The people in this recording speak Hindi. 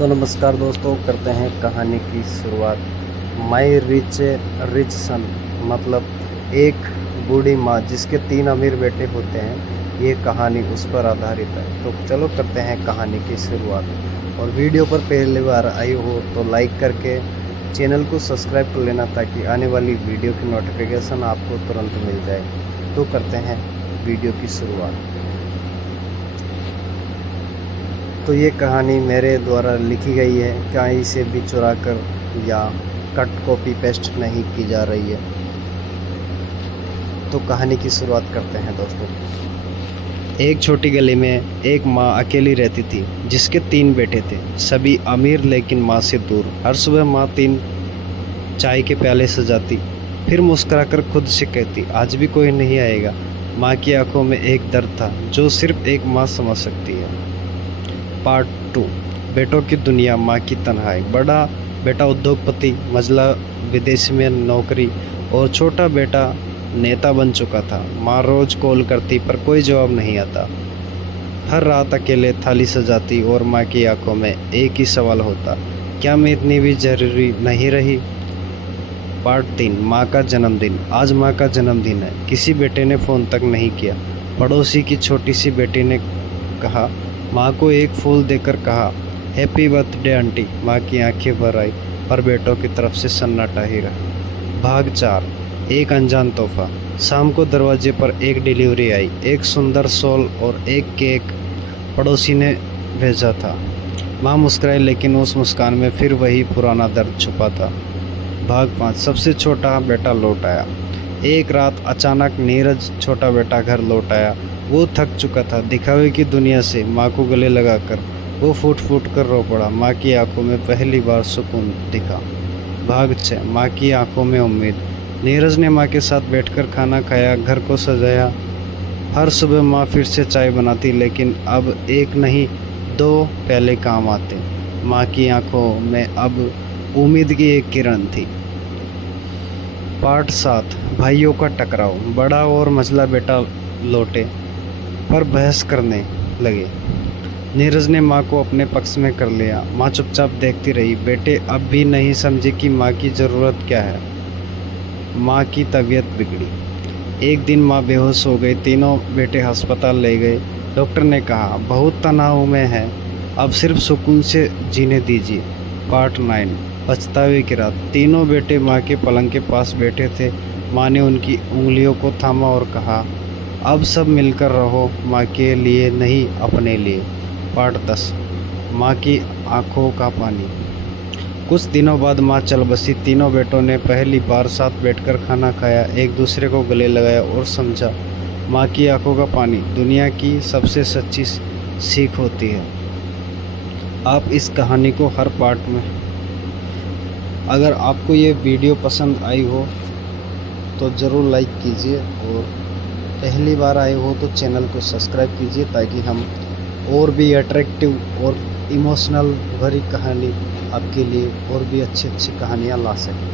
तो नमस्कार दोस्तों, करते हैं कहानी की शुरुआत। माई रिच सन मतलब एक बूढ़ी माँ जिसके 3 अमीर बेटे होते हैं। ये कहानी उस पर आधारित है। तो चलो करते हैं कहानी की शुरुआत। और वीडियो पर पहली बार आई हो तो लाइक करके चैनल को सब्सक्राइब कर लेना ताकि आने वाली वीडियो की नोटिफिकेशन आपको तुरंत मिल जाए। तो करते हैं वीडियो की शुरुआत। तो ये कहानी मेरे द्वारा लिखी गई है, क्या इसे भी चुरा कर या कट कॉपी पेस्ट नहीं की जा रही है। तो कहानी की शुरुआत करते हैं दोस्तों। एक छोटी गली में एक माँ अकेली रहती थी जिसके 3 बेटे थे, सभी अमीर लेकिन माँ से दूर। हर सुबह माँ 3 चाय के प्याले सजाती, फिर मुस्कुराकर खुद से कहती आज भी कोई नहीं आएगा। माँ की आंखों में एक दर्द था जो सिर्फ एक माँ समझ सकती है। पार्ट 2, बेटों की दुनिया, माँ की तन्हाई। बड़ा बेटा उद्योगपति, मझला विदेश में नौकरी और छोटा बेटा नेता बन चुका था। माँ रोज कॉल करती पर कोई जवाब नहीं आता। हर रात अकेले थाली सजाती और माँ की आंखों में एक ही सवाल होता, क्या मैं इतनी भी जरूरी नहीं रही। पार्ट 3, माँ का जन्मदिन। आज माँ का जन्मदिन है। किसी बेटे ने फ़ोन तक नहीं किया। पड़ोसी की छोटी सी बेटी ने कहा, माँ को एक फूल देकर कहा, हैप्पी बर्थडे आंटी। माँ की आंखें भर आई पर बेटों की तरफ से सन्नाटा ही रहा। भाग 4, एक अनजान तोहफा। शाम को दरवाजे पर एक डिलीवरी आई, एक सुंदर शॉल और एक केक पड़ोसी ने भेजा था। माँ मुस्कुराई लेकिन उस मुस्कान में फिर वही पुराना दर्द छुपा था। भाग 5, सबसे छोटा बेटा लौट आया। एक रात अचानक नीरज छोटा बेटा घर लौट आया। वो थक चुका था दिखावे की दुनिया से। माँ को गले लगाकर वो फूट फूट कर रो पड़ा। माँ की आंखों में पहली बार सुकून दिखा। भाग 6, माँ की आंखों में उम्मीद। नीरज ने माँ के साथ बैठकर खाना खाया, घर को सजाया। हर सुबह माँ फिर से चाय बनाती, लेकिन अब एक नहीं 2 प्याले काम आते। माँ की आंखों में अब उम्मीद की एक किरण थी। पार्ट 7, भाइयों का टकराव। बड़ा और मझला बेटा लौटे पर बहस करने लगे। नीरज ने माँ को अपने पक्ष में कर लिया। माँ चुपचाप देखती रही। बेटे अब भी नहीं समझे कि माँ की ज़रूरत क्या है। माँ की तबीयत बिगड़ी। एक दिन माँ बेहोश हो गई। तीनों बेटे अस्पताल ले गए। डॉक्टर ने कहा बहुत तनाव में है, अब सिर्फ सुकून से जीने दीजिए। पार्ट 9, पछतावे की रात। तीनों बेटे माँ के पलंग के पास बैठे थे। माँ ने उनकी उंगलियों को थामा और कहा, अब सब मिलकर रहो, माँ के लिए नहीं अपने लिए। पार्ट 10, माँ की आंखों का पानी। कुछ दिनों बाद माँ चल बसी। तीनों बेटों ने पहली बार साथ बैठकर खाना खाया, एक दूसरे को गले लगाया और समझा। माँ की आंखों का पानी दुनिया की सबसे सच्ची सीख होती है। आप इस कहानी को हर पार्ट में, अगर आपको ये वीडियो पसंद आई हो तो ज़रूर लाइक कीजिए और पहली बार आए हो तो चैनल को सब्सक्राइब कीजिए ताकि हम और भी अट्रैक्टिव और इमोशनल भरी कहानी आपके लिए और भी अच्छी अच्छी कहानियाँ ला सकें।